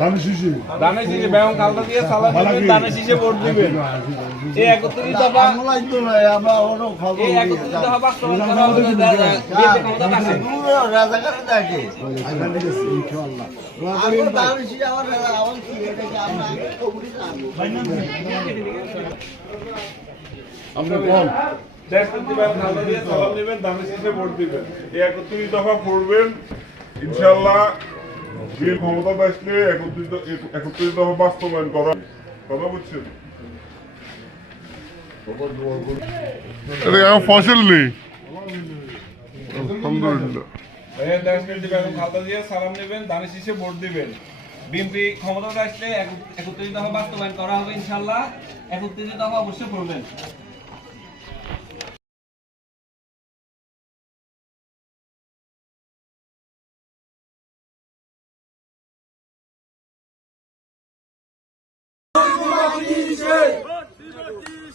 ধানের ধানের শীষে ব্যায়াম কালটা দিয়ে সালাম দিবেন দানে শীষে ভোট দিবেন। এই একত্রিশ দফা এই একত্রিশ দফা বাস্তবায়ন করা হবে আপনি বল। দেশপতি ব্যায়াম কালটা দিয়ে সালাম দিবেন দানে শীষে ভোট দিবেন এই একত্রিশ দফা পড়বেন ইনশাল্লাহ ক্ষমতা আসলে একত্রিশ একত্রিশ দফা বাস্তবায়ন করা। কথা বুঝছেন ফসল নেই? আলহামদুলিল্লাহ। দিয়ে সালাম নেবেন দানে শীষে ভোট দিবেন। বিএনপি ক্ষমতাতে আসলে এক- একত্রিশ দফা বাস্তবায়ন করা হবে ইনশাআল্লাহ। একত্রিশ দফা অবশ্যই পড়বেন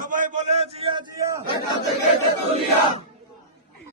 সবাই বলে জিয়া জিয়া।